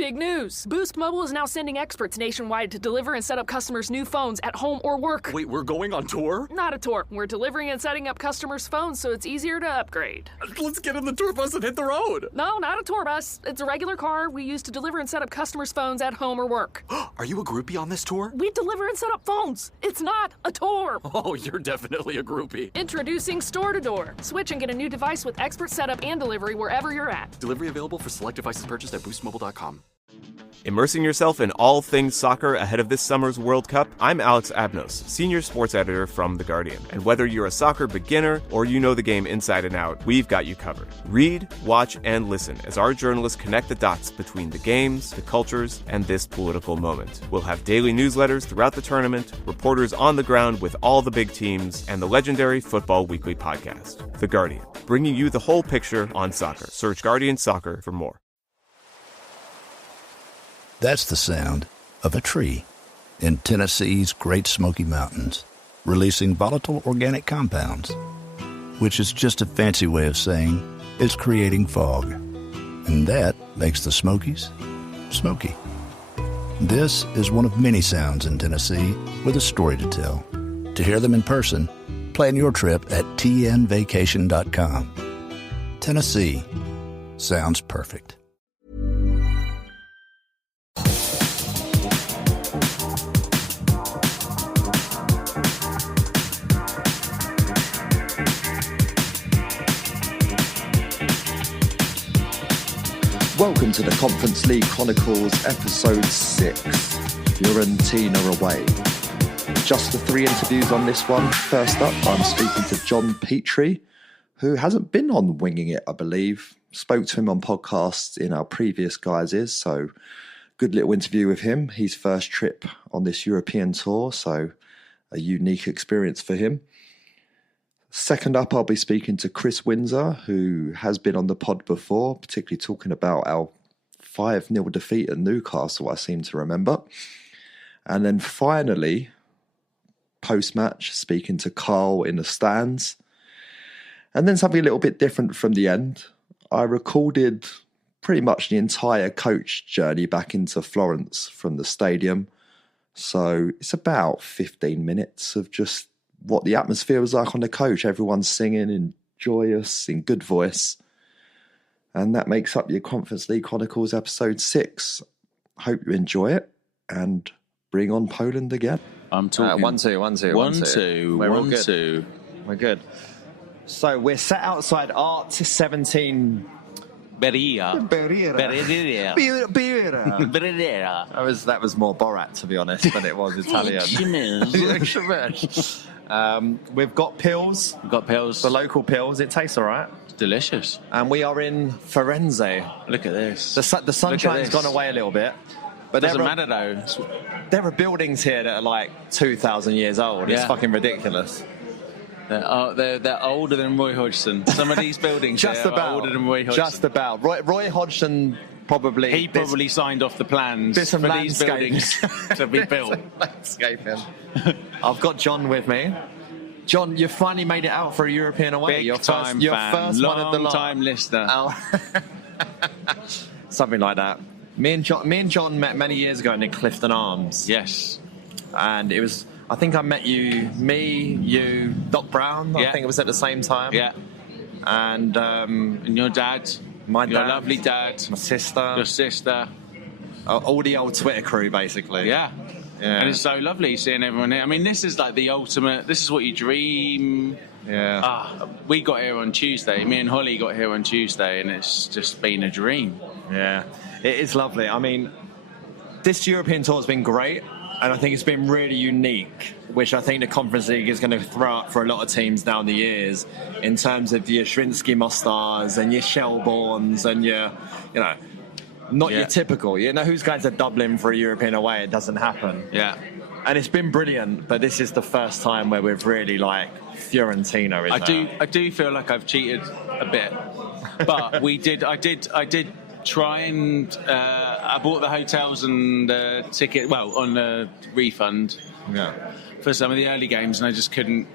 Big news! Boost Mobile is now sending experts nationwide to deliver and set up customers' new phones at home or work. Wait, we're going on tour? Not a tour. We're delivering and setting up customers' phones so it's easier to upgrade. Let's get in the tour bus and hit the road. No, not a tour bus. It's a regular car we use to deliver and set up customers' phones at home or work. Are you a groupie on this tour? We deliver and set up phones. It's not a tour. Oh, you're definitely a groupie. Introducing Store to Door. Switch and get a new device with expert setup and delivery wherever you're at. Delivery available for select devices purchased at boostmobile.com. Immersing yourself in all things soccer ahead of this summer's World Cup? I'm Alex Abnos, senior sports editor from The Guardian. And whether you're a soccer beginner or you know the game inside and out, we've got you covered. Read, watch, and listen as our journalists connect the dots between the games, the cultures, and this political moment. We'll have daily newsletters throughout the tournament, reporters on the ground with all the big teams, and the legendary Football Weekly podcast. The Guardian, bringing you the whole picture on soccer. Search Guardian Soccer for more. That's the sound of a tree in Tennessee's Great Smoky Mountains, releasing volatile organic compounds, which is just a fancy way of saying it's creating fog. And that makes the Smokies smoky. This is one of many sounds in Tennessee with a story to tell. To hear them in person, plan your trip at tnvacation.com. Tennessee sounds perfect. Welcome to the Conference League Chronicles, Episode 6, Fiorentina away. Just the 3 interviews on this one. First up, I'm speaking to John Petrie, who hasn't been on Winging It, I believe. Spoke to him on podcasts in our previous guises, so good little interview with him. His first trip on this European tour, so a unique experience for him. Second up, I'll be speaking to Chris Windsor, who has been on the pod before, particularly talking about our 5-0 defeat at Newcastle, I seem to remember. And then finally, post-match, speaking to Carl in the stands. And then something a little bit different from the end. I recorded pretty much the entire coach journey back into Florence from the stadium. So it's about 15 minutes of just what the atmosphere was like on the coach. Everyone's singing and joyous, in good voice. And that makes up your Conference League Chronicles episode 6. Hope you enjoy it and bring on Poland again. I'm talking. 1, 2, 1, 2, 1, 2. We're all good. We're good. So we're sat outside Art 17. Beria. That was more Borat, to be honest, than it was Italian. We've got pills. The local pills. It tastes all right. It's delicious. And we are in Firenze. Look at this. The sunshine's gone away a little bit. But doesn't matter though. There are buildings here that are like 2,000 years old. It's fucking ridiculous. They're older than Roy Hodgson. Some of these buildings are older than Roy Hodgson. Just about. Roy Hodgson probably... He probably signed off the plans for these buildings to be built. Landscaping. I've got John with me. John, you finally made it out for a European away. Your first one of the long-time listener. Something like that. Me and John met many years ago in Clifton Arms. Yes. And it was... I think I met you, Doc Brown. I think it was at the same time. Yeah. And your dad. My dad. Your lovely dad. My sister. Your sister. All the old Twitter crew, basically. Yeah. And it's so lovely seeing everyone here. I mean, this is like the ultimate, this is what you dream. Yeah. We got here on Tuesday. Me and Holly got here on Tuesday, and it's just been a dream. Yeah. It is lovely. I mean, this European tour has been great. And I think it's been really unique, which I think the Conference League is going to throw up for a lot of teams down the years in terms of your Shrinsky Mostars and your Shelbournes and your, your typical. Who's going to Dublin for a European away? It doesn't happen. Yeah. And it's been brilliant, but this is the first time where we've really Fiorentina is I do feel like I've cheated a bit, but I did try and I bought the hotels and the ticket on the refund for some of the early games, and I just couldn't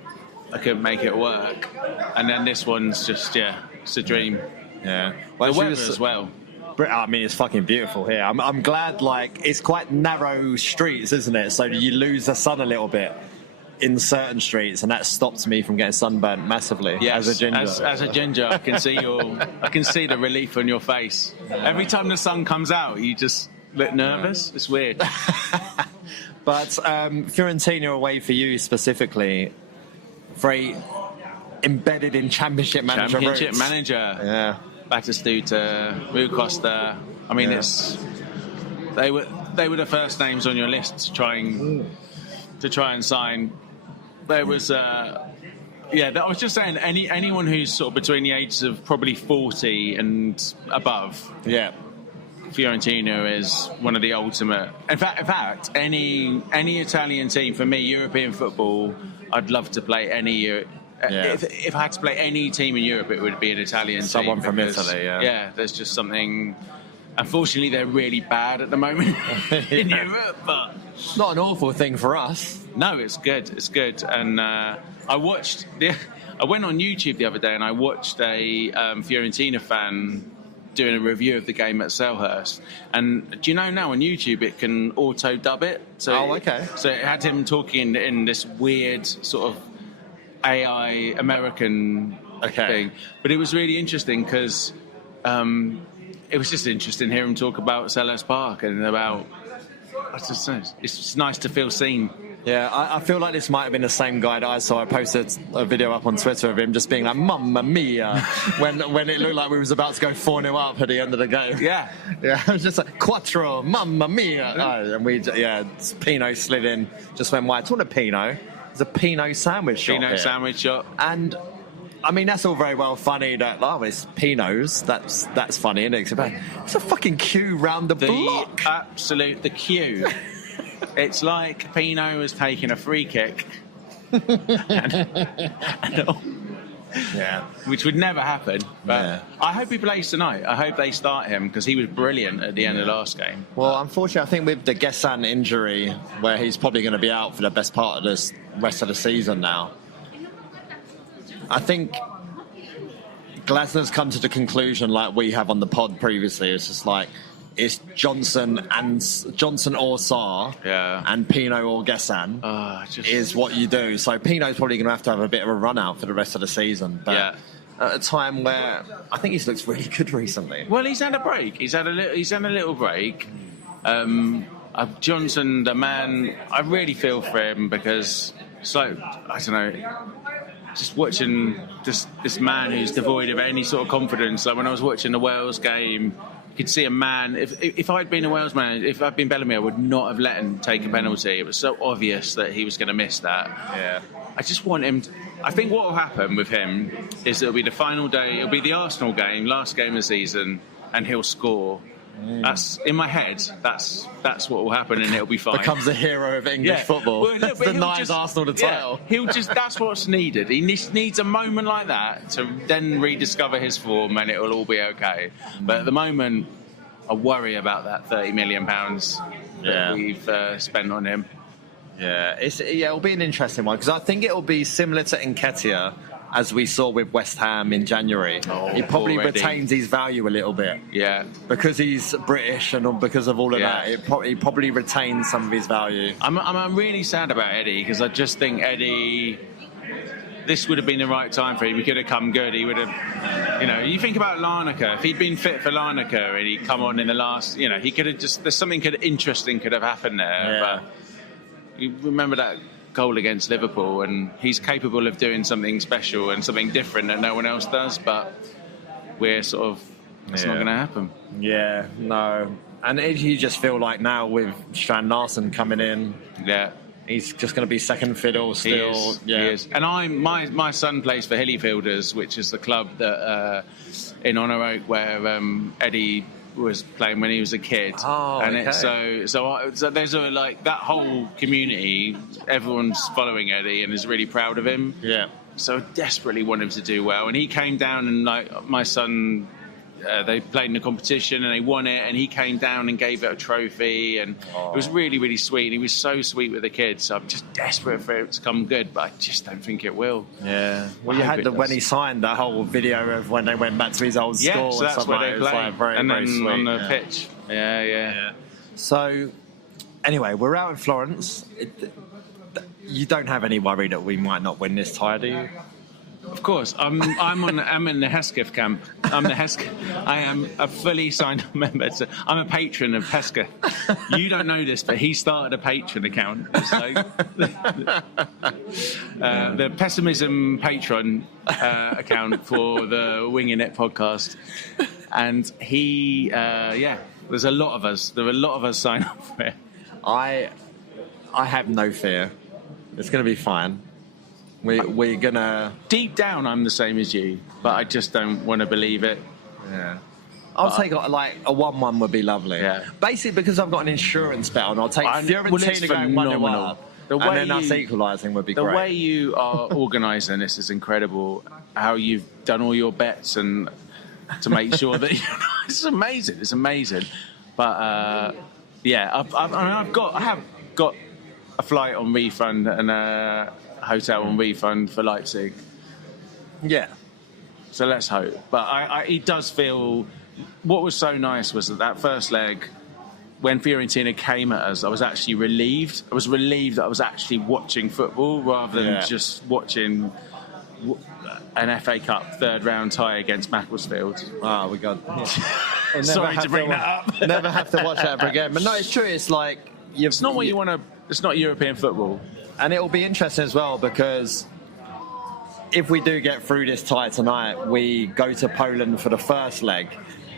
make it work. And then this one's just it's a dream. Yeah. The weather as well. I mean, it's fucking beautiful here. I'm glad, like, it's quite narrow streets, isn't it? So you lose the sun a little bit in certain streets, and that stops me from getting sunburnt massively. Yes, as a ginger. As a ginger, I can see the relief on your face. Every time the sun comes out, you just look nervous. It's weird. But Fiorentina away for you specifically, very embedded in Championship manager roots. Yeah. Batistuta, Rui Costa. I mean, they were the first names on your list to try and sign. There was I was just saying anyone who's sort of between the ages of probably 40 and above. Yeah. Fiorentina is one of the ultimate. In fact, any Italian team for me, European football, I'd love to play any. If I had to play any team in Europe, it would be an Italian team. Someone from Italy, Yeah, there's just something. Unfortunately, they're really bad at the moment in Europe, but it's not an awful thing for us. No, it's good. It's good. And I went on YouTube the other day and I watched a Fiorentina fan doing a review of the game at Selhurst. And do you know now on YouTube it can auto dub it? So okay. So it had him talking in this weird sort of AI American thing. But it was really interesting because it was just interesting hearing him talk about Selhurst Park and about. It's nice to feel seen. Yeah, I feel like this might have been the same guy that I saw. I posted a video up on Twitter of him just being like, "Mamma mia," when it looked like we was about to go 4-0 up at the end of the game. Yeah. I was just like, "Quattro, mamma mia!" And Pino slid in, just went wide. Talking to Pino, there's a Pino sandwich shop. Pino sandwich shop, and I mean that's all very well funny. That it's Pino's. That's funny, isn't it? It's a fucking queue round the block. The queue. It's like Pino has taken a free kick, which would never happen. But I hope he plays tonight. I hope they start him because he was brilliant at the end of last game. Well, unfortunately, I think with the Gessan injury, where he's probably going to be out for the best part of the rest of the season now, I think Glasner's come to the conclusion, like we have on the pod previously. It's just like. It's Johnson or Sarr and Pino or Gessan is what you do. So Pino's probably going to have a bit of a run out for the rest of the season. But at a time where I think he's looked really good recently. Well, he's had a break. He's had a little break. Johnson, the man, I really feel for him because it's like, I don't know, just watching this man who's devoid of any sort of confidence. Like when I was watching the Wales game, you could see a man. If I'd been a Wales man, if I'd been Bellamy, I would not have let him take a penalty. It was so obvious that he was going to miss that. Yeah. I just want him. I think what will happen with him is it'll be the final day. It'll be the Arsenal game, last game of the season, and he'll score. That's in my head. That's what will happen, and it'll be fine. Becomes a hero of English football. Well, no, denies Arsenal the title. He'll just. That's what's needed. He needs a moment like that to then rediscover his form, and it will all be okay. But at the moment, I worry about that £30 million that we've spent on him. Yeah, it'll be an interesting one because I think it'll be similar to Nketiah. As we saw with West Ham in January, he probably retains his value a little bit. Yeah, because he's British and because of all of that, he probably retains some of his value. I'm really sad about Eddie because I just think Eddie. This would have been the right time for him. He could have come good. He would have, you think about Larnaca. If he'd been fit for Larnaca and he'd come on in the last, he could have just. There's something interesting could have happened there. Yeah. But you remember that goal against Liverpool, and he's capable of doing something special and something different that no one else does, but we're sort of it's not going to happen. Yeah, no. And you just feel like now with Strand Larsen coming in, he's just going to be second fiddle still. He is. And my son plays for Hillyfielders, which is the club that in Honor Oak where Eddie was playing when he was a kid. So there's like that whole community, everyone's following Eddie and is really proud of him. Yeah. So I desperately want him to do well. And he came down and like my son they played in a competition and they won it, and he came down and gave it a trophy, and it was really, really sweet. He was so sweet with the kids. So I'm just desperate for it to come good, but I just don't think it will. Yeah. Well, you had when he signed that whole video of when they went back to his old school. So that's where they played, very, and very then sweet. on the pitch. Yeah. So, anyway, we're out in Florence. You don't have any worry that we might not win this tie, do you? Of course, I'm in the Hesketh camp. I am a fully signed up member. I'm a patron of Hesketh. You don't know this, but he started a patron account. So, the pessimism patron account for the Winging It podcast, and he, there's a lot of us. There are a lot of us sign up for it. I have no fear. It's going to be fine. We're gonna. Deep down, I'm the same as you, but I just don't want to believe it. Yeah. I'll take a 1-1 would be lovely. Yeah. Basically, because I've got an insurance bet on, I'll take Fiorentina going 1-1 up, and then us equalising would be great. The way you are organising this is incredible. How you've done all your bets and to make sure that it's amazing. It's amazing. But I have got a flight on refund and a hotel on refund for Leipzig. Yeah. So let's hope. But it does feel... What was so nice was that first leg, when Fiorentina came at us, I was actually relieved. I was relieved that I was actually watching football rather than just watching an FA Cup third-round tie against Macclesfield. Oh, we got... Sorry to bring that up. Never have to watch that ever again. But no, it's true. It's like... It's not what you want to... It's not European football. And it'll be interesting as well because if we do get through this tie tonight, we go to Poland for the first leg.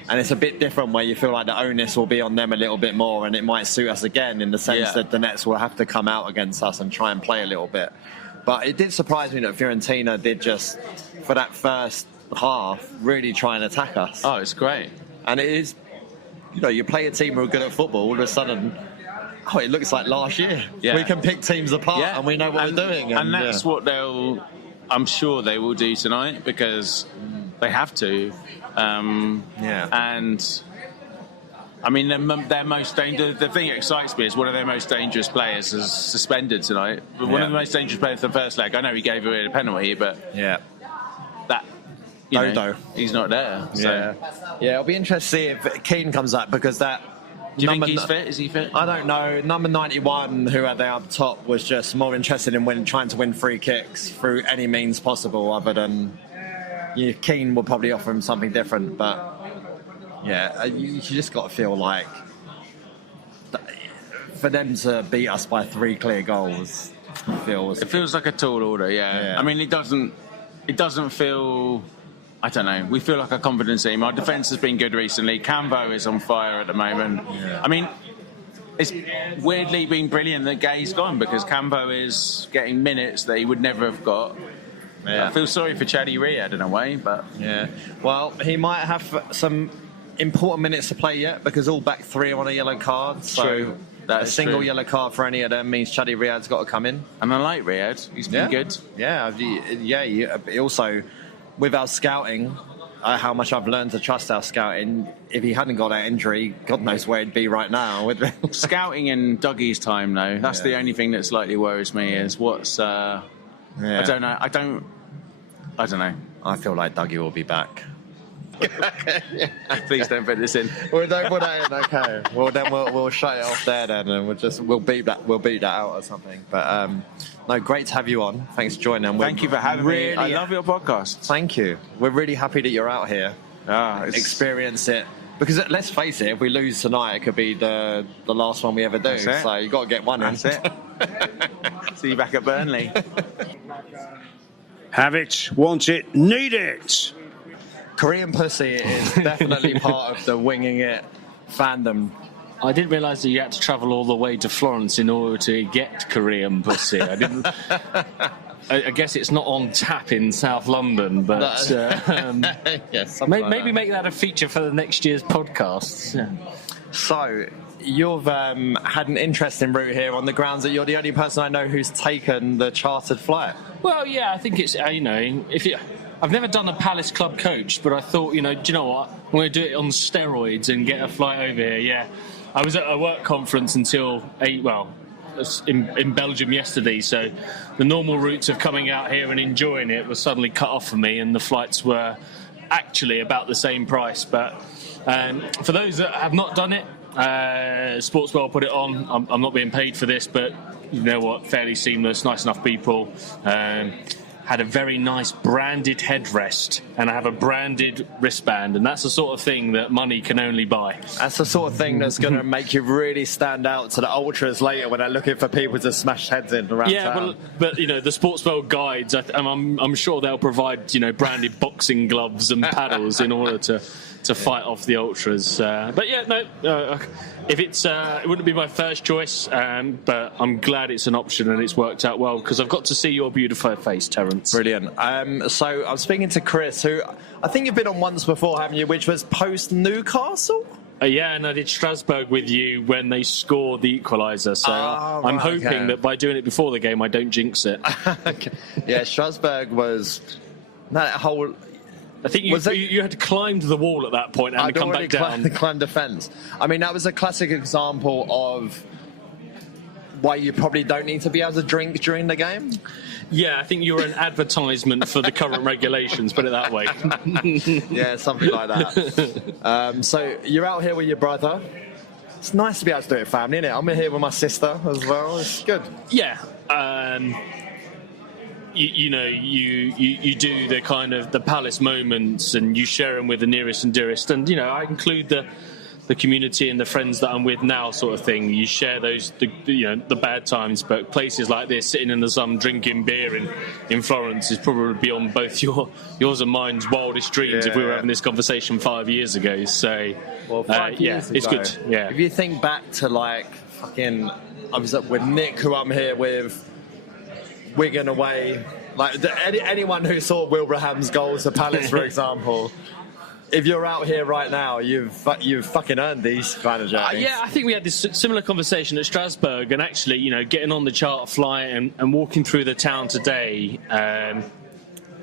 And it's a bit different where you feel like the onus will be on them a little bit more, and it might suit us again in the sense that the Nets will have to come out against us and try and play a little bit. But it did surprise me that Fiorentina did just, for that first half, really try and attack us. Oh, it's great. And it is, you play a team who are good at football, all of a sudden... Oh, it looks like last year. Yeah. We can pick teams apart and we know what we're doing. And that's what I'm sure they will do tonight because they have to. And, I mean, their most dangerous... The thing that excites me is one of their most dangerous players is suspended tonight. One of the most dangerous players for the first leg. I know he gave away a penalty, but... Yeah. That... he's not there. So. Yeah, it'll be interesting to see if Keane comes up because that... Do you think he's fit? Is he fit? I don't know. Number 91, who had there up top, was just more interested in trying to win free kicks through any means possible other than... Keane will probably offer him something different, but... Yeah, you just got to feel like... For them to beat us by 3 clear goals It feels like a tall order, yeah. I mean, it doesn't feel... I don't know. We feel like a confident team. Our defence has been good recently. Cambo is on fire at the moment. Yeah. I mean, it's weirdly been brilliant that Gay's gone because Cambo is getting minutes that he would never have got. Yeah. I feel sorry for Chaddy Riyad in a way, but... Yeah. Well, he might have some important minutes to play yet because all back 3 are on a yellow card. So true. A single yellow card for any of them means Chaddy Riyad's got to come in. And I like Riyad. He's been good. Yeah. Also... With our scouting, how much I've learned to trust our scouting. If he hadn't got that injury, God knows where he'd be right now. Scouting in Dougie's time, though, that's the only thing that slightly worries me is what's... I don't know. I don't know. I feel like Dougie will be back. Please don't put this in. Well, don't put that in. Okay. Well, then we'll shut it off there then, and we'll beat that out or something. But no, great to have you on. Thanks for joining. Thank you for having me. I love your podcast. Thank you. We're really happy that you're out here. Experience it. Because let's face it, if we lose tonight, it could be the last one we ever do. So you've got to get one in. That's it. See you back at Burnley. Have it, want it, need it. Korean Pussy is definitely part of the Winging It fandom. I didn't realise that you had to travel all the way to Florence in order to get Korean Pussy. I didn't. I guess it's not on tap in South London, but yes, maybe make that a feature for the next year's podcasts. Yeah. So you've had an interesting route here on the grounds that you're the only person I know who's taken the chartered flight. Well, yeah, I think it's I've never done a Palace club coach, but I thought, do you know what? I'm going to do it on steroids and get a flight over here. Yeah, I was at a work conference until in Belgium yesterday, so the normal routes of coming out here and enjoying it was suddenly cut off for me, and the flights were actually about the same price. But for those that have not done it, Sportswell put it on. I'm not being paid for this, but you know what? Fairly seamless, nice enough people. Had a very nice branded headrest, and I have a branded wristband, and that's the sort of thing that money can only buy. That's the sort of thing that's going to make you really stand out to the ultras later when they're looking for people to smash heads in around town. But the Sportswell guides, I'm sure they'll provide branded boxing gloves and paddles in order to fight off the ultras. But yeah, no. If it wouldn't be my first choice, but I'm glad it's an option and it's worked out well because I've got to see your beautiful face, Terence. Brilliant. So I'm speaking to Chris, who I think you've been on once before, haven't you? Which was post Newcastle. Yeah, and I did Strasbourg with you when they scored the equaliser. So I'm hoping that by doing it before the game, I don't jinx it. Okay. Yeah, Strasbourg was that whole. I think you had to climb to the wall at that point and come back down. Climb the fence. I mean, that was a classic example of why you probably don't need to be able to drink during the game. Yeah, I think you were an advertisement for the current regulations, put it that way. Yeah, something like that. So you're out here with your brother. It's nice to be able to do it with family, isn't it? I'm here with my sister as well. It's good. Yeah. You do the kind of the Palace moments and you share them with the nearest and dearest, and I include the community and the friends that I'm with now, sort of thing. You share those the bad times, but places like this, sitting in the sun drinking beer in Florence, is probably beyond both yours and mine's wildest dreams. If we were having this conversation 5 years ago, so 5 years ago. It's good. Yeah, if you think back to I was up with Nick, who I'm here with. Wigan away, anyone who saw Wilbraham's goals for Palace, for example. If you're out here right now, you've fucking earned these kind of journeys. Yeah, I think we had this similar conversation at Strasbourg, and actually, getting on the charter flight and walking through the town today,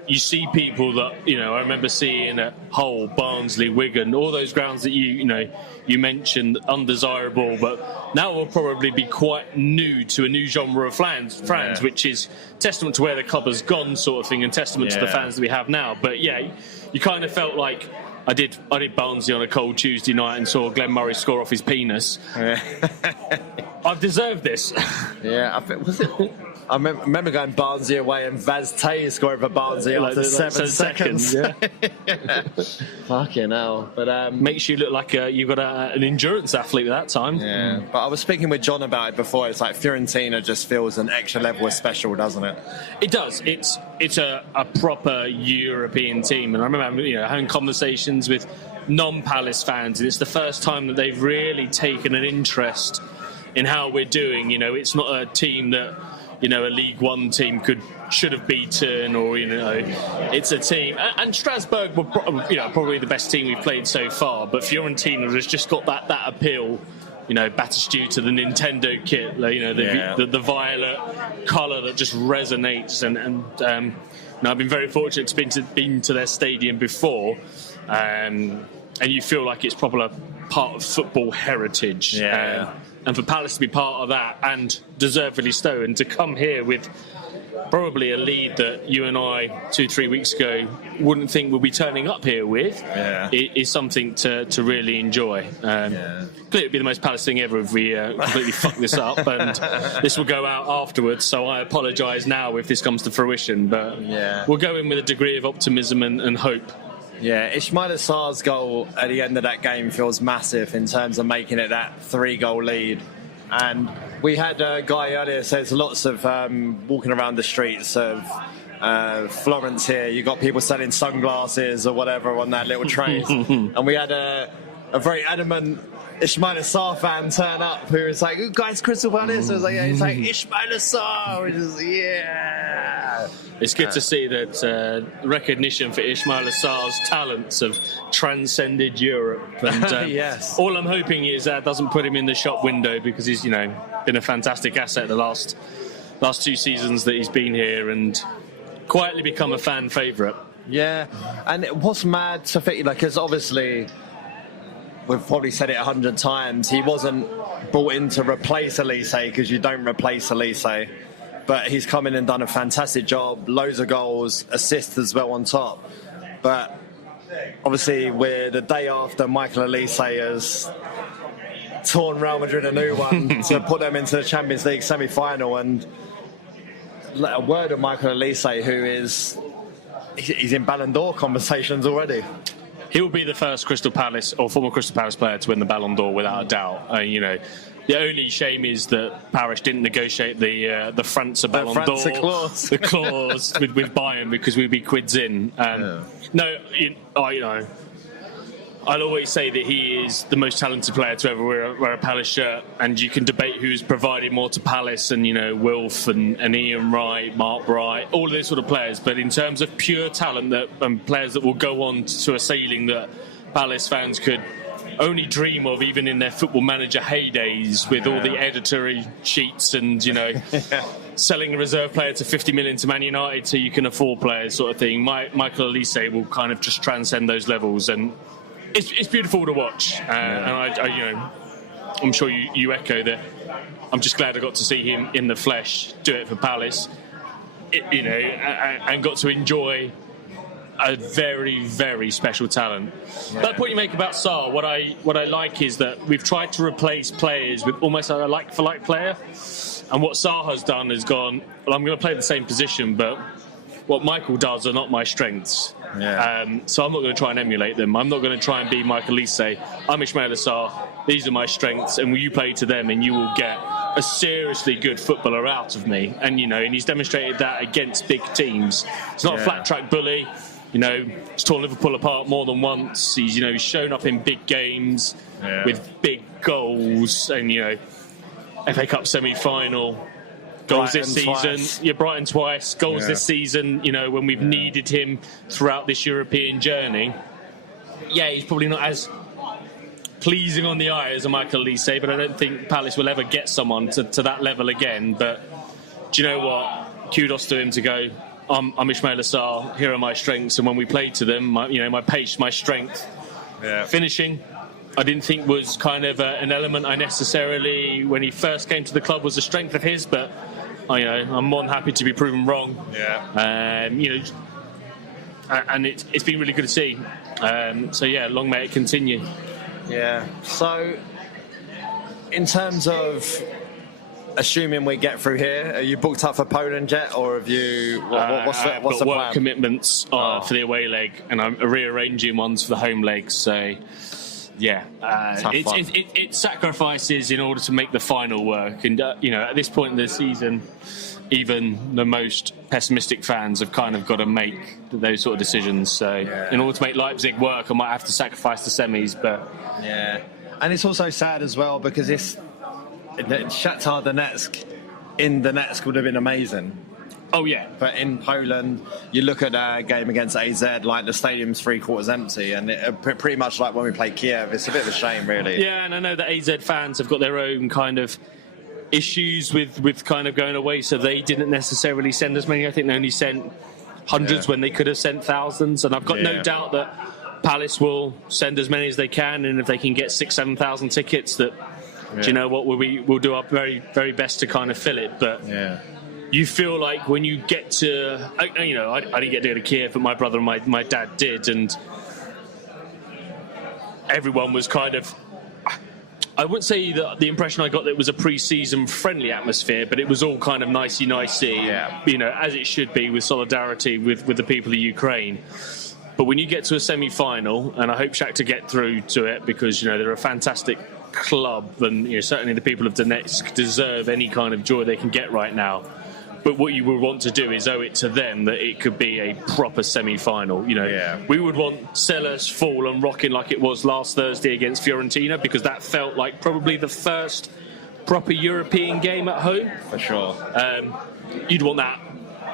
you see people that I remember seeing at Hull, Barnsley, Wigan, all those grounds that you mentioned, undesirable, but now will probably be quite new to a new genre of fans, which is testament to where the club has gone, sort of thing, and testament to the fans that we have now. But yeah, you kind of felt like I did Barnsley on a cold Tuesday night and saw Glenn Murray score off his penis. I've deserved this. Yeah, I remember going Barnsley away and Vaz Tay scoring for Barnsley after 7 seconds. Yeah. Fucking hell. But makes you look like you've got an endurance athlete at that time. Yeah. But I was speaking with John about it before. It's like Fiorentina just feels an extra level of special, doesn't it? It does. It's a proper European team. And I remember having conversations with non-Palace fans, and it's the first time that they've really taken an interest in how we're doing. It's not a team that a League One team should have beaten, or it's a team. And Strasbourg were probably the best team we've played so far, but Fiorentina has just got that appeal. Batterskew to the Nintendo kit, the violet colour that just resonates, and I've been very fortunate to been to their stadium before, and you feel like it's proper part of football heritage. Yeah. And for Palace to be part of that, and deservedly so, and to come here with probably a lead that you and I 2-3 weeks ago wouldn't think we'll be turning up here with, is something to really enjoy. Clearly it'd be the most Palace thing ever if we completely fuck this up, and this will go out afterwards, so I apologise now if this comes to fruition, but we'll go in with a degree of optimism and hope. Yeah, Ismail Assar's goal at the end of that game feels massive in terms of making it that 3-goal lead. And we had a guy earlier says lots of walking around the streets of Florence here. You got people selling sunglasses or whatever on that little train. And we had a very adamant Ismail Assar fan turn up who was like, guys, Crystal Palace. I was like, he's like, Ismail Assar. Which is, It's good to see that recognition for Ismail Assar's talents have transcended Europe. And yes. All I'm hoping is that doesn't put him in the shop window, because he's been a fantastic asset the last 2 seasons that he's been here, and quietly become a fan favourite. Yeah, and what's mad to think, like, because obviously we've probably said it 100 times, he wasn't brought in to replace Elise, because you don't replace Elise, but he's come in and done a fantastic job, loads of goals, assists as well on top. But obviously we're the day after Michael Elise has torn Real Madrid a new one to put them into the Champions League semi-final, and a word of Michael Elise, he's in Ballon d'Or conversations already. He will be the first Crystal Palace or former Crystal Palace player to win the Ballon d'Or without a doubt. You know, the only shame is that Paris didn't negotiate the France Ballon d'Or, the clause with Bayern, because we'd be quids in. No, you know, I'll always say that he is the most talented player to ever wear a Palace shirt, and you can debate who's provided more to Palace, and, you know, Wilf and Ian Wright, Mark Bright, all of these sort of players. But in terms of pure talent and players that will go on to a ceiling that Palace fans could only dream of, even in their Football Manager heydays, with all the editorial sheets and, you know, selling a reserve player to 50 million to Man United so you can afford players, sort of thing. Michael Elise will kind of just transcend those levels, and it's beautiful to watch. And I you know, I'm sure you echo that. I'm just glad I got to see him in the flesh do it for Palace, you know, and got to enjoy a very, very special talent. That point you make about Sarr, what I like is that we've tried to replace players with almost a like-for-like player, and what Sarr has done is gone, well, I'm going to play the same position, but what Michael does are not my strengths. So I'm not going to try and emulate them. I'm not going to try and be Michael Elise. I'm Ismaila Sarr. These are my strengths, and will you play to them, and you will get a seriously good footballer out of me. And, you know, and he's demonstrated that against big teams. He's not a flat track bully. You know, he's torn Liverpool apart more than once. He's, you know, he's shown up in big games with big goals, and, you know, FA Cup semi-final. Goals Brighton this season, twice. Brighton twice. Goals this season, you know, when we've needed him throughout this European journey. Yeah, he's probably not as pleasing on the eye as a Michael Elise, but I don't think Palace will ever get someone to that level again. But do you know what? Kudos to him to go, I'm Ismaila Sarr, here are my strengths, and when we played to them, my pace, my strength, finishing, I didn't think was kind of an element I necessarily, when he first came to the club, was a strength of his, but you know, I'm more than happy to be proven wrong. You know, and it's been really good to see. So yeah, long may it continue. So in terms of assuming we get through here, are you booked up for Poland yet, or have you? What's the work plan? Commitments for the away leg, and I'm rearranging ones for the home leg. So yeah, it's sacrifices in order to make the final work. And you know, at this point in the season, even the most pessimistic fans have kind of got to make those sort of decisions. So in order to make Leipzig work, I might have to sacrifice the semis. But and it's also sad as well, because it's Shakhtar Donetsk in Donetsk would have been amazing. Oh yeah, but in Poland, you look at a game against AZ, like the stadium's 3/4 empty, and pretty much like when we played Kiev. It's a bit of a shame, really. Yeah, and I know that AZ fans have got their own kind of issues with kind of going away, so they didn't necessarily send as many. I think they only sent hundreds when they could have sent thousands, and I've got no doubt that Palace will send as many as they can, and if they can get 6,000-7,000 tickets, that do you know what, we'll do our very, very best to kind of fill it. But you feel like when you get to, you know, I didn't get to go to Kiev, but my brother and my dad did, and everyone was kind of, I wouldn't say that the impression I got that it was a pre-season friendly atmosphere, but it was all kind of nicey, you know, as it should be, with solidarity with the people of Ukraine. But when you get to a semi-final, and I hope Shakhtar get through to it, because, you know, they're a fantastic club, and, you know, certainly the people of Donetsk deserve any kind of joy they can get right now. But what you would want to do is owe it to them that it could be a proper semi-final. You know, we would want Sellers full and rocking like it was last Thursday against Fiorentina, because that felt like probably the first proper European game at home. For sure. You'd want that,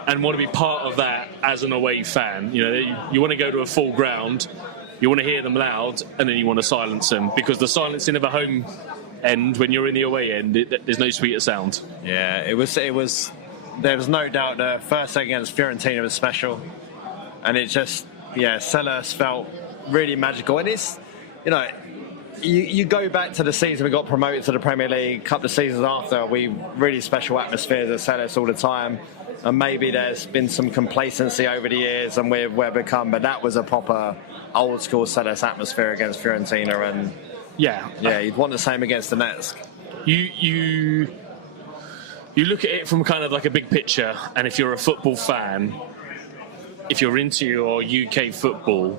and want to be part of that as an away fan. You know, you want to go to a full ground, you want to hear them loud, and then you want to silence them, because the silencing of a home end when you're in the away end, there's no sweeter sound. Yeah, it was there was no doubt the first leg against Fiorentina was special. And it just, Sellers felt really magical. And it's, you go back to the season we got promoted to the Premier League, a couple of seasons after, we really special atmospheres at Sellers all the time. And maybe there's been some complacency over the years and we've become, but that was a proper old school Sellers atmosphere against Fiorentina. And you'd want the same against the Nets. You look at it from kind of like a big picture, and if you're a football fan, if you're into your UK football,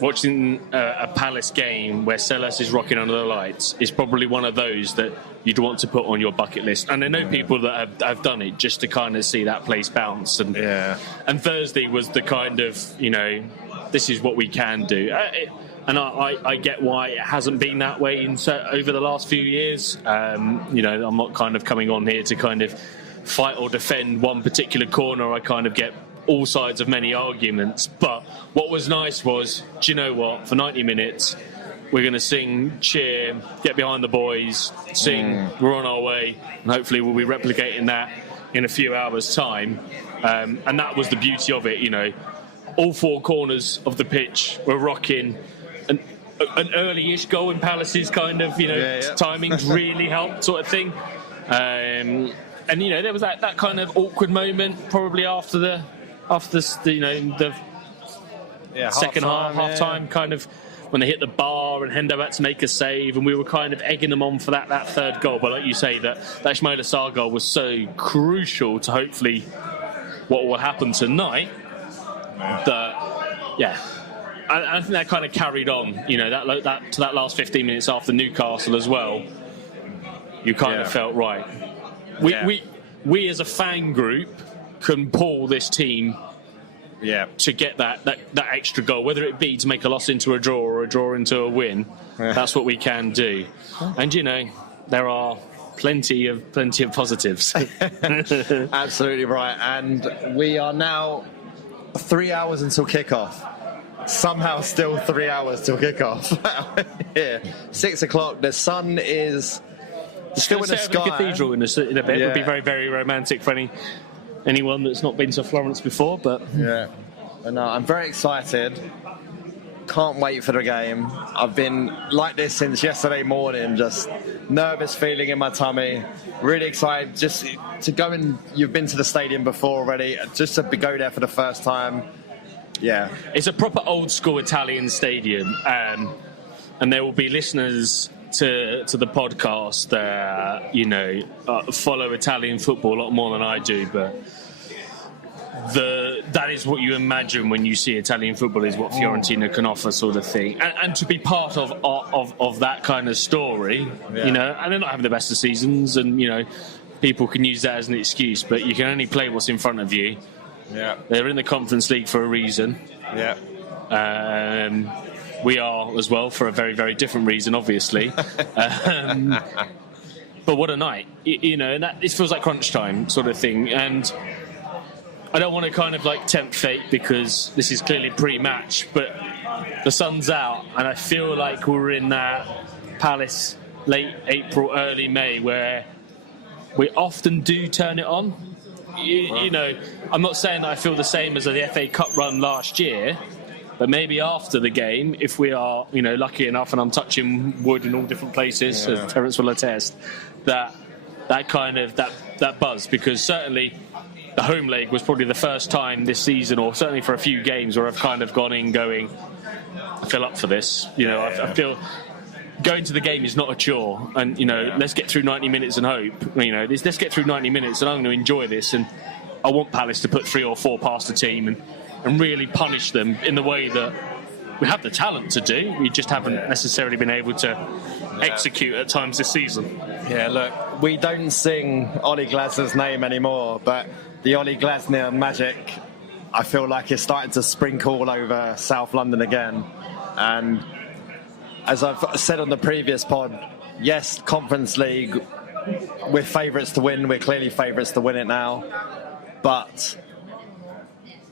watching a Palace game where Sellers is rocking under the lights is probably one of those that you'd want to put on your bucket list. And I know people that have done it just to kind of see that place bounce. And Thursday was the kind of, this is what we can do. And I get why it hasn't been that way over the last few years. I'm not kind of coming on here to kind of fight or defend one particular corner. I kind of get all sides of many arguments. But what was nice was, do you know what? For 90 minutes, we're going to sing, cheer, get behind the boys, sing, we're on our way. And hopefully we'll be replicating that in a few hours' time. And that was the beauty of it, All four corners of the pitch were rocking. An early-ish goal in Palace's kind of, timings really helped sort of thing. And, there was that kind of awkward moment probably after the second half time, kind of when they hit the bar and Hendo had to make a save, and we were kind of egging them on for that third goal. But like you say, that Ismaila Sarr goal was so crucial to hopefully what will happen tonight. I think that kind of carried on, that to that last 15 minutes after Newcastle as well. You kind of felt right. We as a fan group can pull this team to get that extra goal, whether it be to make a loss into a draw or a draw into a win. That's what we can do. And there are plenty of positives. Absolutely right. And we are now 3 hours until kickoff. Somehow still 3 hours till kickoff. 6 o'clock. The sun is still in the sky. A cathedral in a bit. It would be very, very romantic for anyone that's not been to Florence before. But I'm very excited. Can't wait for the game. I've been like this since yesterday morning. Just nervous feeling in my tummy. Really excited just to go in. You've been to the stadium before already. Just to go there for the first time. Yeah, it's a proper old school Italian stadium, and there will be listeners to the podcast that follow Italian football a lot more than I do, but that is what you imagine when you see Italian football, is what Fiorentina can offer, sort of thing, and to be part of that kind of story, and they're not having the best of seasons, and people can use that as an excuse, but you can only play what's in front of you. Yeah, they're in the Conference League for a reason. Yeah, we are as well for a very, very different reason, obviously. But what a night, and it feels like crunch time sort of thing. And I don't want to kind of like tempt fate because this is clearly pre-match, but the sun's out, and I feel like we're in that Palace late April, early May where we often do turn it on. I'm not saying that I feel the same as the FA Cup run last year, but maybe after the game, if we are, lucky enough, and I'm touching wood in all different places, as Terence will attest, that kind of that buzz, because certainly the home leg was probably the first time this season, or certainly for a few games, where I've kind of gone in going, I feel up for this. I feel going to the game is not a chore, and let's get through 90 minutes and hope. Let's get through 90 minutes, and I'm going to enjoy this. And I want Palace to put 3 or 4 past the team and really punish them in the way that we have the talent to do. We just haven't necessarily been able to execute at times this season. Yeah, look, we don't sing Ollie Glasner's name anymore, but the Ollie Glasner magic, I feel like, is starting to sprinkle all over South London again. And as I've said on the previous pod, yes, Conference League, we're favourites to win. We're clearly favourites to win it now. But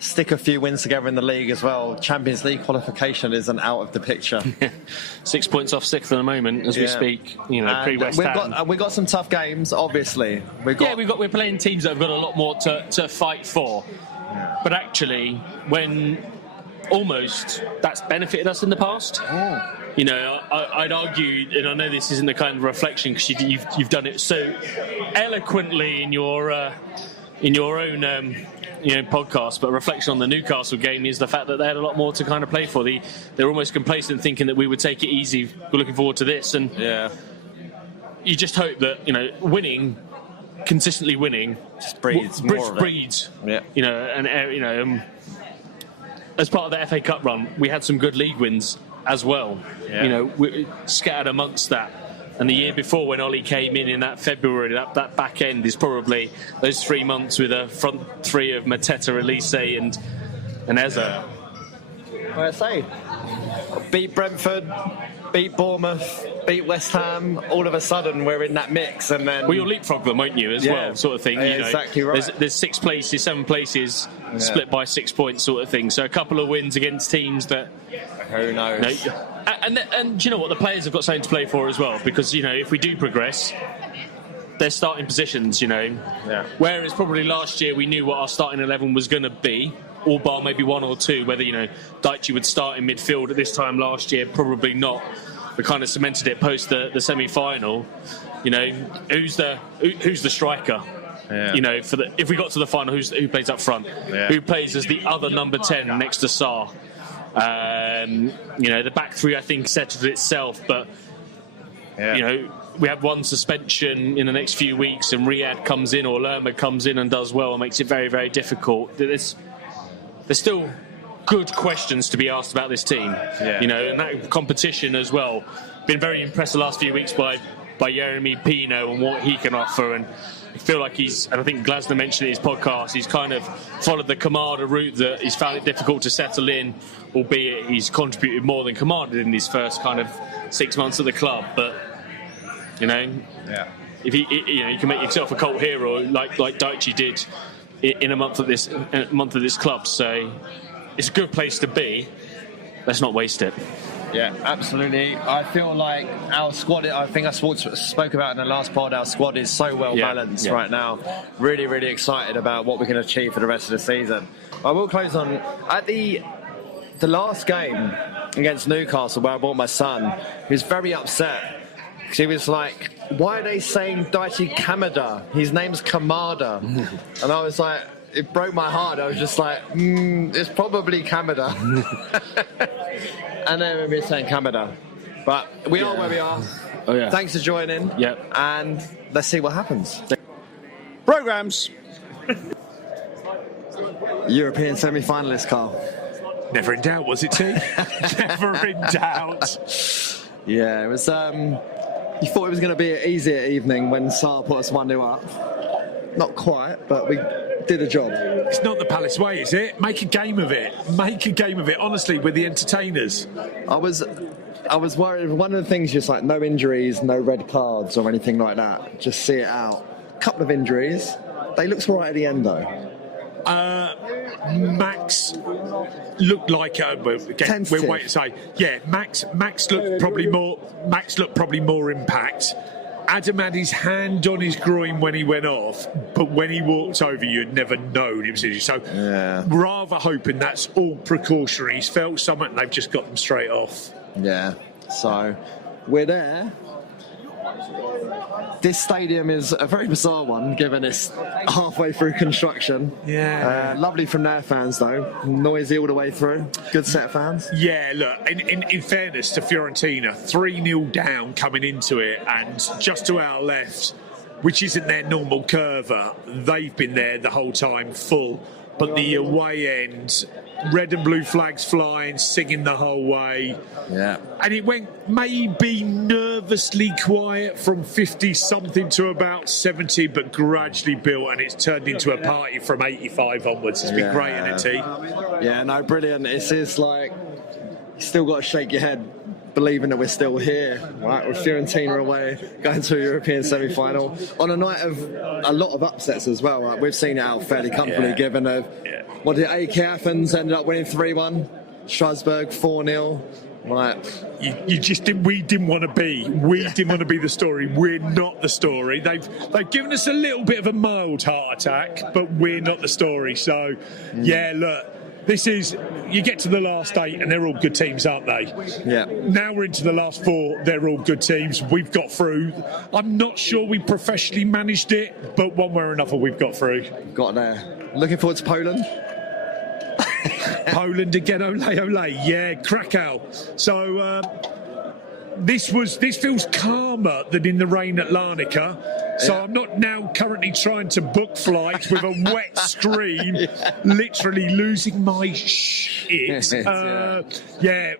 stick a few wins together in the league as well. Champions League qualification isn't out of the picture. 6 points off sixth at the moment as we speak. Pre-West Ham. We've got some tough games, obviously. We're playing teams that have got a lot more to fight for. Yeah. But actually, when almost that's benefited us in the past. Oh. I'd argue, and I know this isn't the kind of reflection because you've done it so eloquently in your own podcast, but a reflection on the Newcastle game is the fact that they had a lot more to kind of play for. They're almost complacent, thinking that we would take it easy. We're looking forward to this, and you just hope that consistently winning, just breeds. Yeah. As part of the FA Cup run, we had some good league wins as well. Yeah. We scattered amongst that. And the year before, when Ollie came in that February, that back end is probably those 3 months with a front three of Mateta, Elise, and Eze. I say, beat Brentford, beat Bournemouth, beat West Ham. All of a sudden, we're in that mix, and then you'll leapfrog them, won't you? As well, sort of thing. Exactly right. There's 6 places, 7 places, split by 6 points, sort of thing. So a couple of wins against teams that. Who knows? And do you know what? The players have got something to play for as well, because if we do progress, they're starting positions. Yeah. Whereas probably last year we knew what our starting 11 was going to be, all bar maybe 1 or 2. Whether Daichi would start in midfield at this time last year, probably not. We kind of cemented it post the semi-final. Who's the striker? Yeah. If we got to the final, who plays up front? Yeah. Who plays as the other number 10 next to Sarr? The back three, I think, settled itself, but we have one suspension in the next few weeks, and Riyad comes in, or Lerma comes in and does well, and makes it very, very difficult. There's still good questions to be asked about this team, and that competition as well. Been very impressed the last few weeks by Jeremy Pino and what he can offer, and I feel like and I think Glasner mentioned in his podcast, he's kind of followed the Kamada route, that he's found it difficult to settle in, albeit he's contributed more than Kamada did in his first kind of 6 months at the club. But if you can make yourself a cult hero like Daichi did in a month of this club, so it's a good place to be. Let's not waste it. Yeah, absolutely. I feel like our squad, I think I spoke about in the last pod, our squad is so well balanced right now. Really, really excited about what we can achieve for the rest of the season. I will close on, at the last game against Newcastle, where I brought my son, he was very upset. Because he was like, why are they saying Daichi Kamada? His name's Kamada. And I was like, it broke my heart. I was just like, it's probably Kamada. And then we're saying Kamada. But we are where we are. Oh, yeah. Thanks for joining. Yep. And let's see what happens. Programmes. European semi-finalist, Carl. Never in doubt, was it, T? Never in doubt. Yeah, it was. You thought it was going to be an easier evening when Sarr put us 1-0 up. Not quite, but we did a job. It's not the Palace way, is it? Make a game of it. Make a game of it. Honestly, we're the entertainers. I was worried. One of the things, just like no injuries, no red cards or anything like that. Just see it out. A couple of injuries. They looked all right at the end, though. Max looked like again, we'll wait to say. Yeah, Max looked probably more impact. Adam had his hand on his groin when he went off, but when he walked over, you'd never known it was injured. So, rather hoping that's all precautionary. He's felt something, and they've just got them straight off. Yeah. So we're there. This stadium is a very bizarre one, given it's halfway through construction. Yeah. Lovely from their fans, though. Noisy all the way through. Good set of fans. Yeah, look, in fairness to Fiorentina, 3-0 down coming into it, and just to our left, which isn't their normal curver, they've been there the whole time, full. But the away end, red and blue flags flying, singing the whole way. Yeah. And it went maybe nervously quiet from 50-something to about 70, but gradually built, and it's turned into a party from 85 onwards. It's been great, hasn't it, T? Yeah, no, brilliant. It's like, you still got to shake your head believing that we're still here, right? With Fiorentina away, going to a European semi-final on a night of a lot of upsets as well. Right? We've seen it out fairly comfortably, given what did AK Athens ended up winning 3-1, Strasbourg 4-0. Right. You just didn't. We didn't want to be. We didn't want to be the story. We're not the story. They've given us a little bit of a mild heart attack, but we're not the story. So, yeah, look. This is, you get to the last 8 and they're all good teams, aren't they? Yeah. Now we're into the last 4, they're all good teams. We've got through. I'm not sure we professionally managed it, but one way or another we've got through. Got there. Looking forward to Poland. Poland again, ole. Yeah, Krakow. So this feels calmer than in the rain at Larnaca. So I'm not now currently trying to book flights with a wet screen, literally losing my shit. Yeah.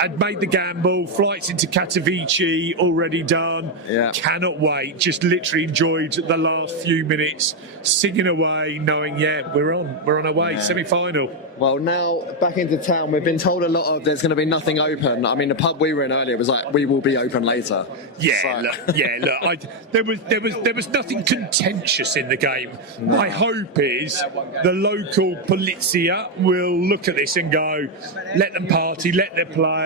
I'd made the gamble, flights into Katowice already done. Yeah. Cannot wait. Just literally enjoyed the last few minutes, singing away, knowing, we're on our way, semi-final. Well, now back into town, we've been told a lot of there's going to be nothing open. I mean, the pub we were in earlier was like, we will be open later. Look, there was nothing contentious in the game. No. My hope is the local polizia will look at this and go, let them party, let them play.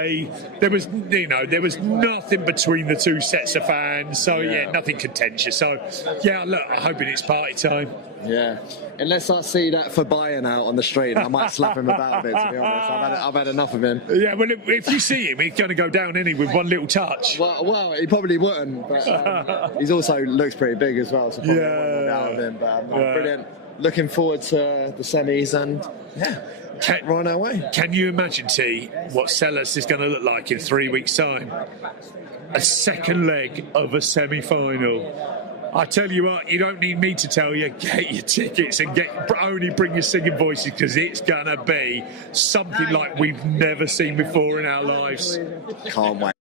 There was nothing between the two sets of fans, so nothing contentious. So I'm hoping it's party time. Yeah, unless I see that for Bayern out on the street, I might slap him about a bit, to be honest. I've had enough of him. Yeah, well, if you see him, he's going to go down, isn't he, with one little touch? Well, he probably wouldn't, but he's also looks pretty big as well, so probably I wouldn't go down with him. But brilliant. Looking forward to the semis and we're on our way. Can you imagine, T, what Selhurst is going to look like in 3 weeks' time? A second leg of a semi-final. I tell you what, you don't need me to tell you, get your tickets and only bring your singing voices, because it's going to be something like we've never seen before in our lives. Can't wait.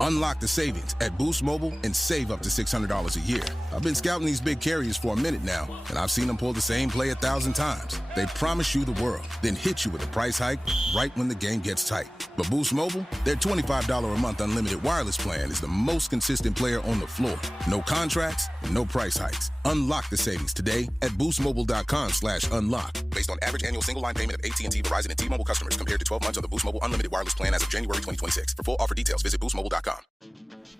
Unlock the savings at Boost Mobile and save up to $600 a year. I've been scouting these big carriers for a minute now, and I've seen them pull the same play 1,000 times. They promise you the world, then hit you with a price hike right when the game gets tight. But Boost Mobile, their $25 a month unlimited wireless plan is the most consistent player on the floor. No contracts, no price hikes. Unlock the savings today at boostmobile.com/unlock. Based on average annual single line payment of AT&T, Verizon, and T-Mobile customers compared to 12 months of the Boost Mobile unlimited wireless plan as of January 2026. For full offer details, visit boostmobile.com.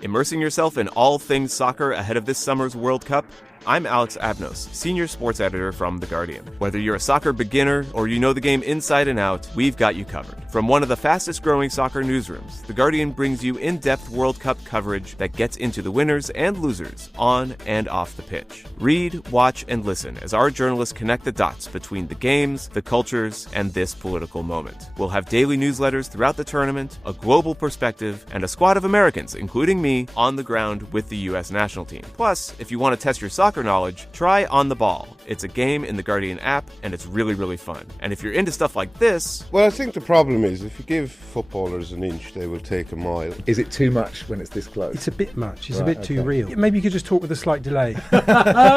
Immersing yourself in all things soccer ahead of this summer's World Cup? I'm Alex Abnos, senior sports editor from The Guardian. Whether you're a soccer beginner or you know the game inside and out, we've got you covered. From one of the fastest growing soccer newsrooms, The Guardian brings you in-depth World Cup coverage that gets into the winners and losers on and off the pitch. Read, watch, and listen as our journalists connect the dots between the games, the cultures, and this political moment. We'll have daily newsletters throughout the tournament, a global perspective, and a squad of Americans, including me, on the ground with the U.S. national team. Plus, if you want to test your soccer knowledge, try On the Ball. It's a game in the Guardian app, and it's really, really fun. And if you're into stuff like this... Well, I think the problem is if you give footballers an inch, they will take a mile. Is it too much when it's this close? It's a bit much. It's a bit too real. Maybe you could just talk with a slight delay.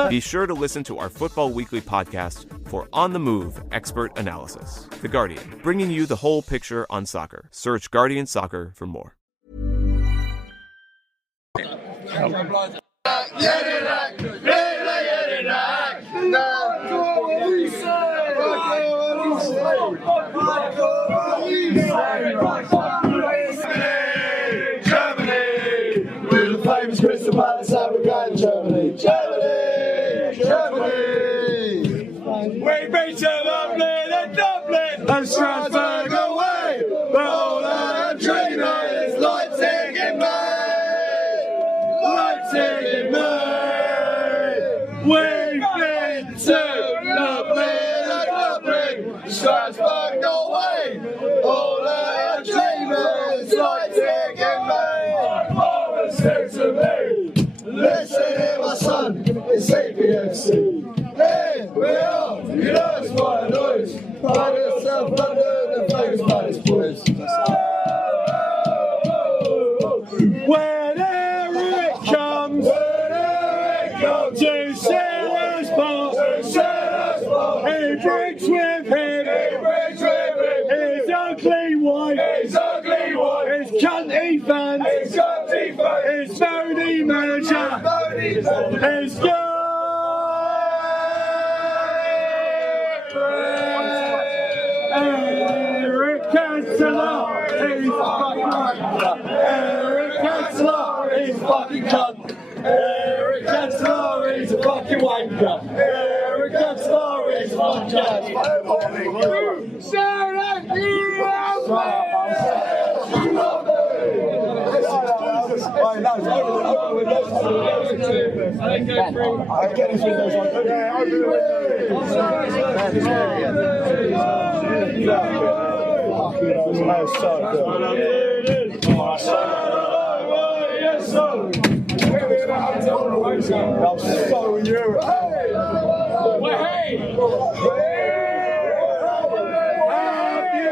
Be sure to listen to our Football Weekly podcast for on-the-move expert analysis. The Guardian, bringing you the whole picture on soccer. Search Guardian Soccer for more. Germany, we're the famous Crystal Palace, we're going to Germany. Germany, we beat Dublin and Dublin and Strasbourg away, but all our dreamers, Leipzig in May, Leipzig in May. We've been to Dublin and Dublin, Strasbourg, Norway, all our dreamers, Leipzig in May. Listen to me, listen here my son, it's CPFC. Hey, we are, you know it's my noise, find yourself under the famous Palace boys. Whenever it comes to Selhurst Park, he brings with him his ugly wife. Bodie manager is good. Eric Cantona is fucking wanker. Eric Cantona is fucking cunt. Eric Cantona is a fucking wanker. Eric Cantona is fucking cunt. I'm so Europe. Have you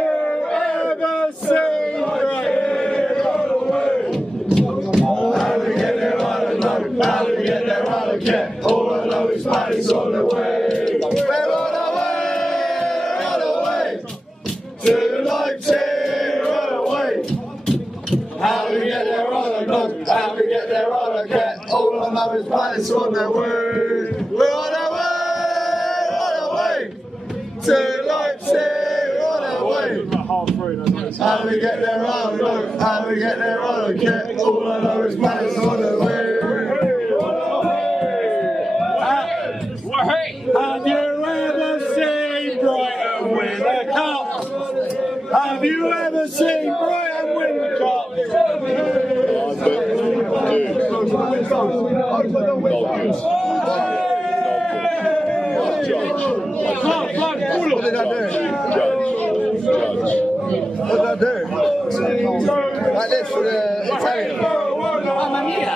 ever seen how we get there, I don't know. How we get there, I don't care. All I know is Paddy's on the way. We're on our way to Leipzig, on our way. How we get there, I don't know. How we get there, I don't care. All I know is Paddy's on their way. We're on our way to Leipzig, on our way. How we get there, I don't know. How we get there, I don't care. All I know is Paddy's on their way. Have you ever seen Brighton win a cup? Have you ever seen Brighton win a cup? What did I do? What did I do? Like this for the Italian. Mamma mia!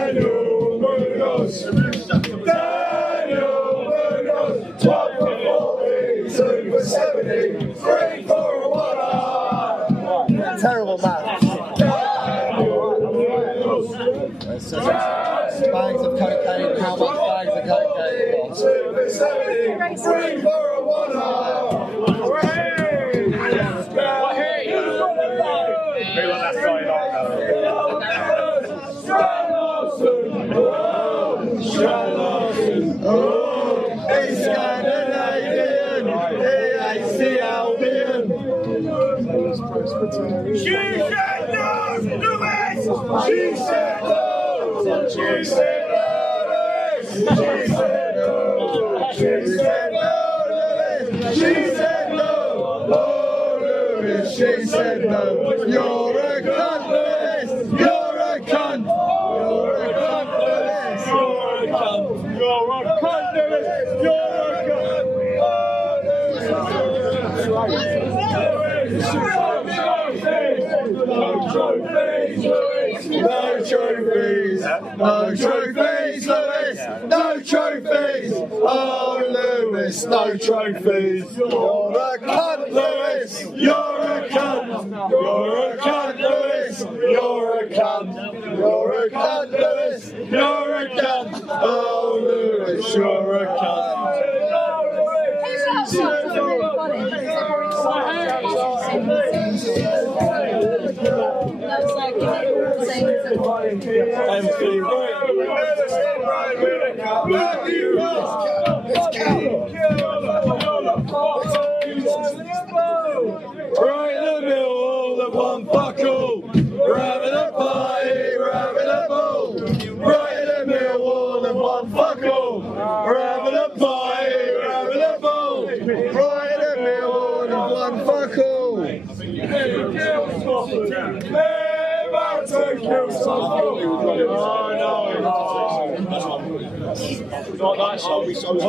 Daniel Munoz, 12 for 40, 2 for 70, 3 for a winner. Terrible match. Bags of cocaine, how much bags of cocaine? 2 for 70, 3 for a winner. He's Scandinavian, EAC Albion. She said no, Lewis! She said no! She said no, Lewis! She said no! She said no, Lewis! She said no! Oh, Lewis, she said no! You're a cunt, Lewis! You're a cunt! You're a cunt, Lewis! You're a cunt! You're a cunt, Lewis! You're a cunt! No trophies, Lewis! No trophies! No trophies, Lewis! No trophies! Oh, Lewis, no trophies! You're a cunt, Lewis! You're a cunt! You're a cunt, Lewis! You're a cunt! You're a cunt, Lewis! You're a cunt! Oh, Lewis, you're a cunt! Right in the middle of one buckle, we're having a party, we're having a ball. Right in the middle of one buckle, we're having a party, we're having a ball. Right in the middle of one buckle. Never to kill Scotland. Not that song, we saw it. I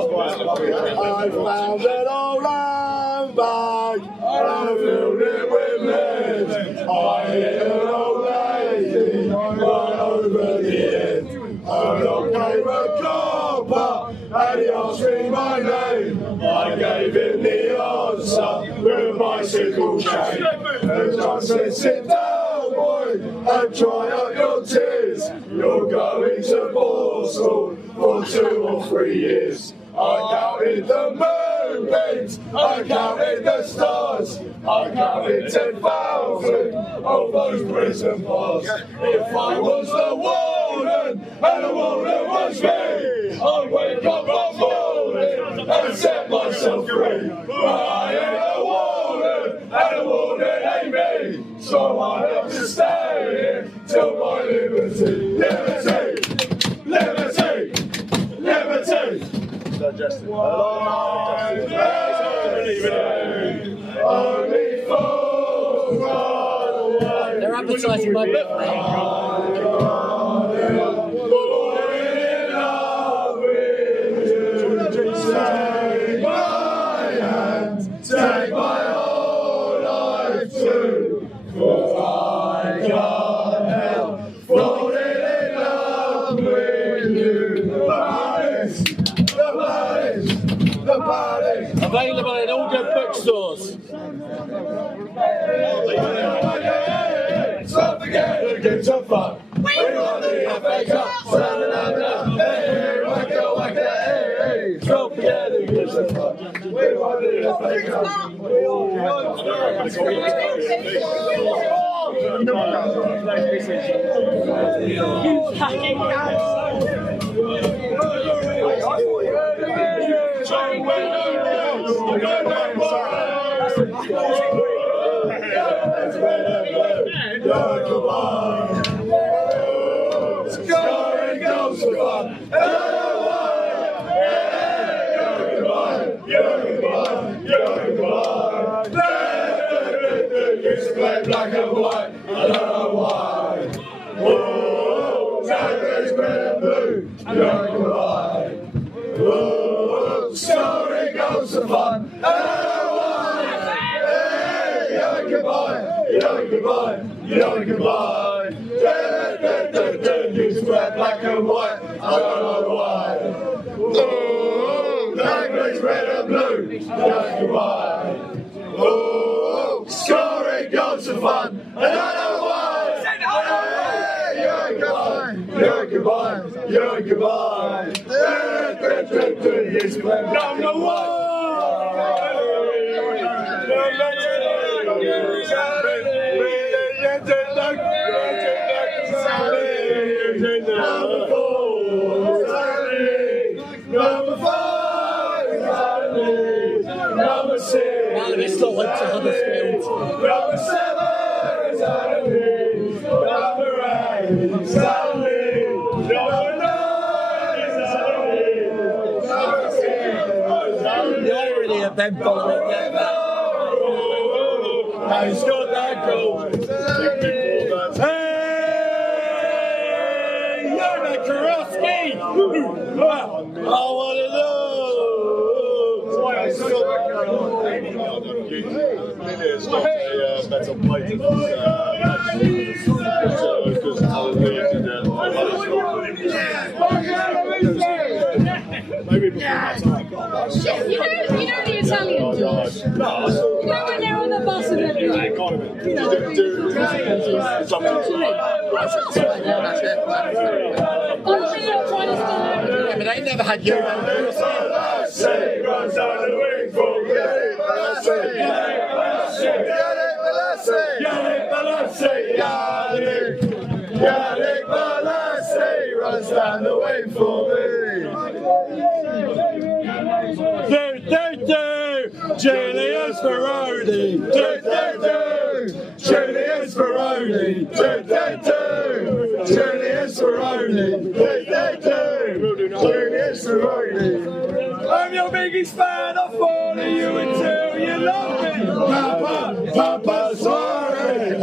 found an old handbag and I filled it with lead. I hit an old lady right over the head. Along came a copper and he asked me my name. I gave him the answer with a bicycle chain. And I said, sit down, boy, and dry up your tears. You're going to board school for 2 or 3 years. I doubted the moon moonbeams, I counted the stars, I counted 10,000 of those prison bars. If I was the warden and the warden was me, I'd wake up one morning and set myself free. But I ain't a warden and the warden ain't me, so I have to stay here till my liberty. Liberty! Liberty! Liberty! Only for they're advertising my book. Take my hand, take my whole life too, for I can't help falling in love with you. The baddest. Available in all good bookstores. Stop again, it gets so fun. We want the FA Cup. Hey, wacka, wacka, hey, hey. Stop again, it gets so fun. We want the FA Cup. You fucking Scoring goals for fun. You're goodbye. Used to play black and white. I don't know why. Oh, Saturdays red and blue. You're goodbye. Oh, scoring goals for fun. I don't know why. Hey, you're goodbye. You're goodbye. You're goodbye. Used to wear black and white. I don't know why. Oh, black, red and blue. You're goodbye. Oh, scoring goals for fun. I don't know why. Hey, you're goodbye. You're goodbye. You're goodbye. Used to wear black and white. Number 4, number 5, number 6, number 7, number 8, Stanley, number 9, the irony of them following that. He scored that goal. Karofsky! I want to know! Why I still it's not a better play to maybe before that time. You know the Italian Josh? You know when they're on the bus and they're but they never had you. Runs down the wing for Yannick Balasse runs down the wing for me. Julian Speroni. Julian Speroni. Julian Speroni. Julian Speroni. I'm your biggest fan. I'll follow you until you love me. Papa Suarez.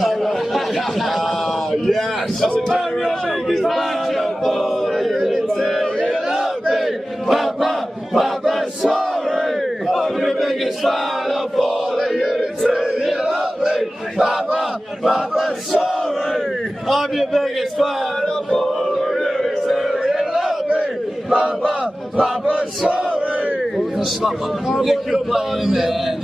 Yes. I'm your biggest fan. I'll follow you until you love me. Papa Suarez. I'm your biggest fan. I'll follow you until you love me. Papa Suarez. I'm your biggest fan. I'll follow you until you love me. Papa Suarez. You can play him there.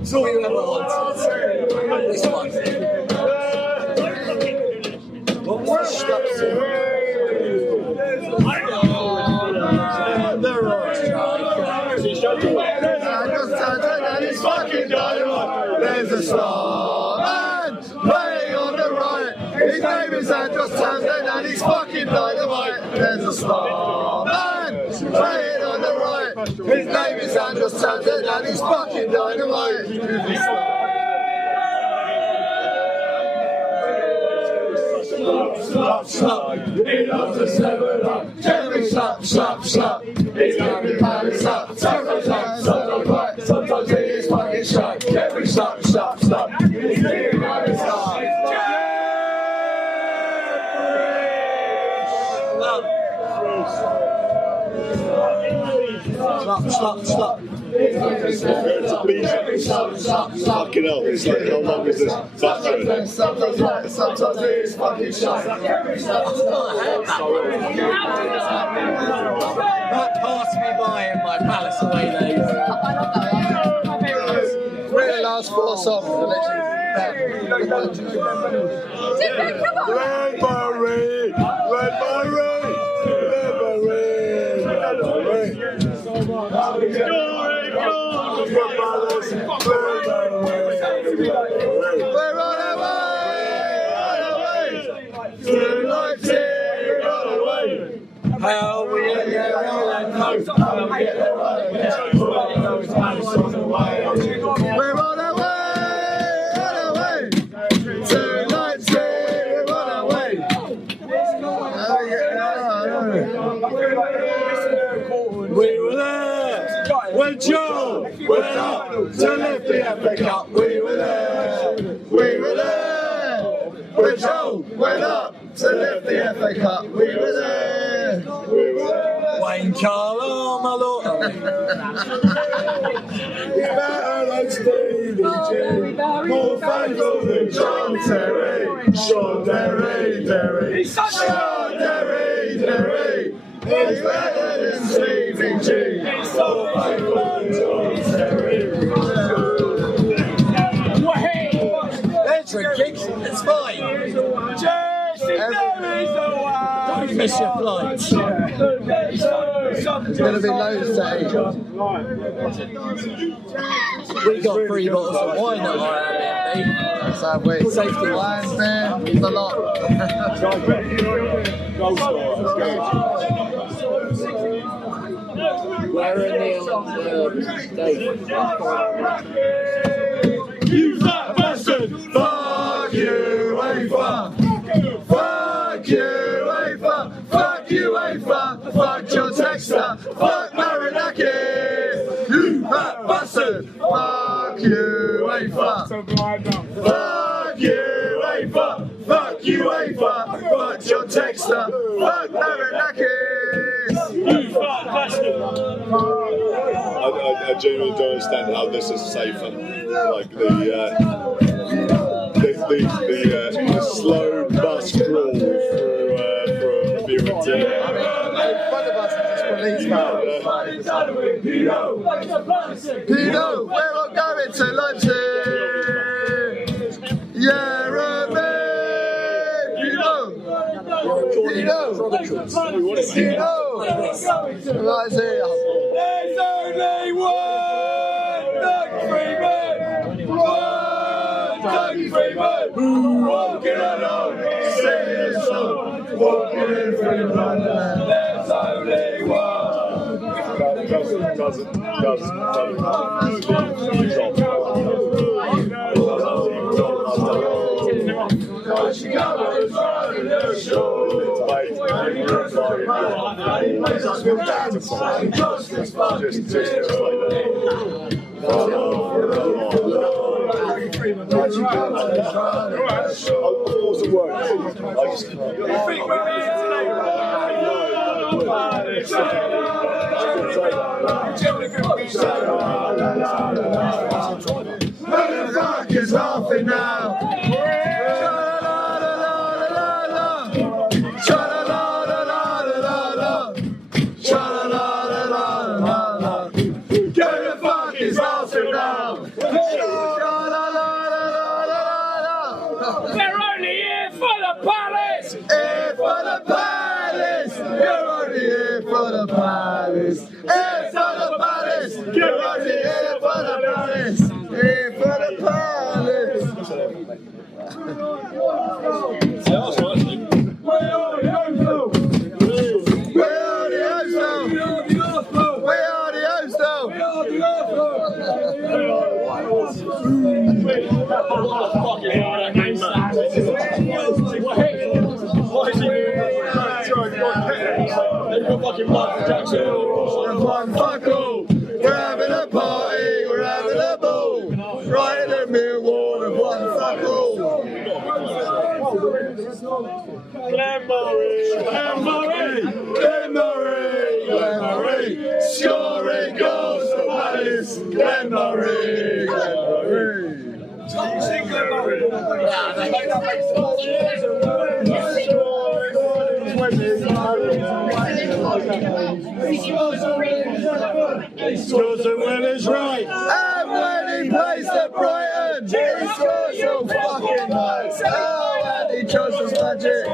It's all you ever wanted. This one. What was the structure? There's a star man playing on the right. His name is Andros Townsend and he's fucking dynamite. There's a star man playing on the right. His name is Andros Townsend and he's fucking dynamite. Slap, slap, he loves a 7-up. Every slap, slap, slap. He's got me pounding slap. Sometimes right, sometimes right. Sometimes he is fucking shy. Every slap, slap, slap. He's getting pounding slap. Slap, slap, slap. Fucking hell, it's like, how long is this battery? Sometimes right, sometimes he is fucking shy. That passed me by in my Palace away days. Really last 4 songs, Redbury, Redbury, we're on our way, tonight we're on our way. How we get We're on our way, tonight we're on our way. We were there when Joe went up to lift the FA Cup. We were there. We were there when Joe went up to lift the FA Cup. We were there. Wayne Carlo, my lord. He's better than Stevie G, more faithful than John Terry, Sean Derry, Sean Derry. He's better than Stevie G, more faithful than John Terry. There's your kicks, it's fine. Don't miss your flights. There's going to be loads to eat. We got 3 bottles of wine at Airbnb. Let's have we. Safety wine, beer, the lot. Where are Neil and Dave? You fat bastard! Fuck you, UEFA! Fuck you, UEFA! Fuck you, UEFA! Fuck John Texter! Fuck Marinakis! You fat bastard! Fuck you, UEFA! Fuck you, UEFA! Fuck you, UEFA! Fuck John Texter! Fuck Marinakis! You fat bastard! I genuinely don't understand how this is safer. Like the slow bus crawl through Fiorentina. I mean, in front of us is this police van. Pino, we're all going to Leipzig. Yeah, Pino. Right here. There's only one Doug Freeman! One Doug Freeman! Walking along, singing a song, walking in Freeman. There's only one! Doesn't. She goes running the show. Motherfuckers laughing now. Get the fuck is laughing now. palace. Here for the palace. Get ready, here for the palace. Here for the palace. We're having a party, we're having a ball. Right in the middle of one fuckle. Glenmurray, scoring goals for Palace. Glenmurray. Joseph Willis right. And when he plays for Brighton, he scores so fucking nice. Oh, Andy Joseph's magic.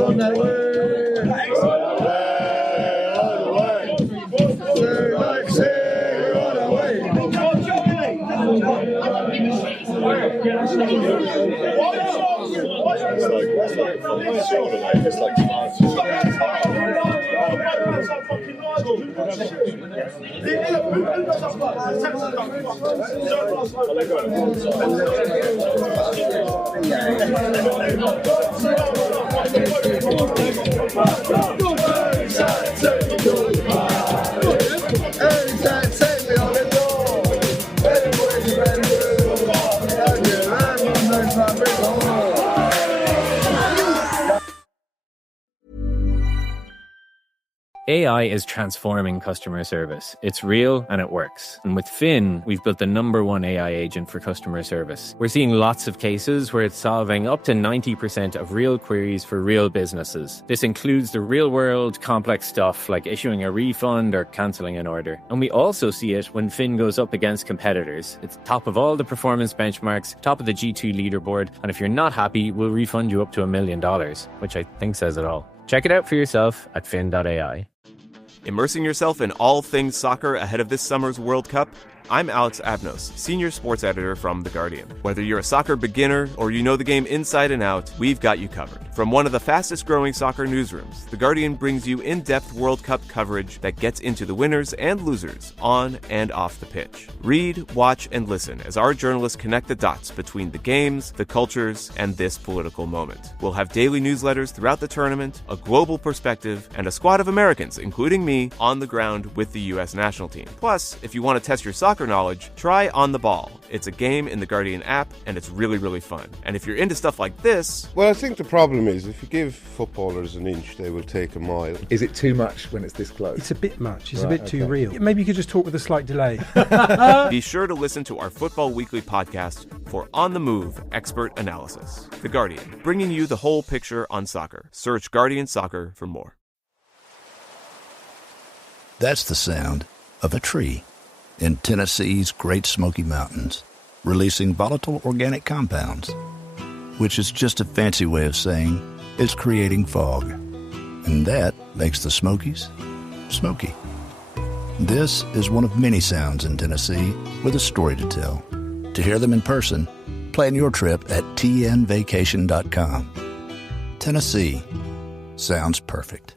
On that way. AI is transforming customer service. It's real and it works. And with Finn, we've built the #1 AI agent for customer service. We're seeing lots of cases where it's solving up to 90% of real queries for real businesses. This includes the real-world complex stuff like issuing a refund or cancelling an order. And we also see it when Finn goes up against competitors. It's top of all the performance benchmarks, top of the G2 leaderboard, and if you're not happy, we'll refund you up to $1 million, which I think says it all. Check it out for yourself at fin.ai. Immersing yourself in all things soccer ahead of this summer's World Cup? I'm Alex Abnos, Senior Sports Editor from The Guardian. Whether you're a soccer beginner or you know the game inside and out, we've got you covered. From one of the fastest growing soccer newsrooms, The Guardian brings you in-depth World Cup coverage that gets into the winners and losers on and off the pitch. Read, watch, and listen as our journalists connect the dots between the games, the cultures, and this political moment. We'll have daily newsletters throughout the tournament, a global perspective, and a squad of Americans, including me, on the ground with the U.S. national team. Plus, if you want to test your soccer knowledge, try On the Ball. It's a game in the Guardian app, and it's really, really fun. And if you're into stuff like this... Well, I think the problem is if you give footballers an inch, they will take a mile. Is it too much when it's this close? It's a bit much. It's a bit too real. Maybe you could just talk with a slight delay. Be sure to listen to our Football Weekly podcast for on-the-move expert analysis. The Guardian, bringing you the whole picture on soccer. Search Guardian Soccer for more. That's the sound of a tree in Tennessee's Great Smoky Mountains, releasing volatile organic compounds, which is just a fancy way of saying it's creating fog. And that makes the Smokies smoky. This is one of many sounds in Tennessee with a story to tell. To hear them in person, plan your trip at tnvacation.com. Tennessee sounds perfect.